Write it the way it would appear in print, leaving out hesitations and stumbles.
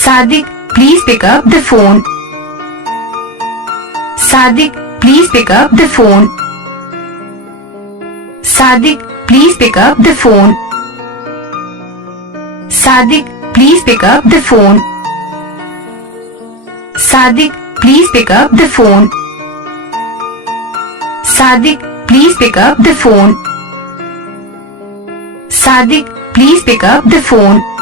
Sadik, please pick up the phone. Sadik, please pick up the phone. Sadik, please pick up the phone. Sadik, please pick up the phone. Sadik, please pick up the phone. Sadik, please pick up the phone. Sadik, please pick up the phone.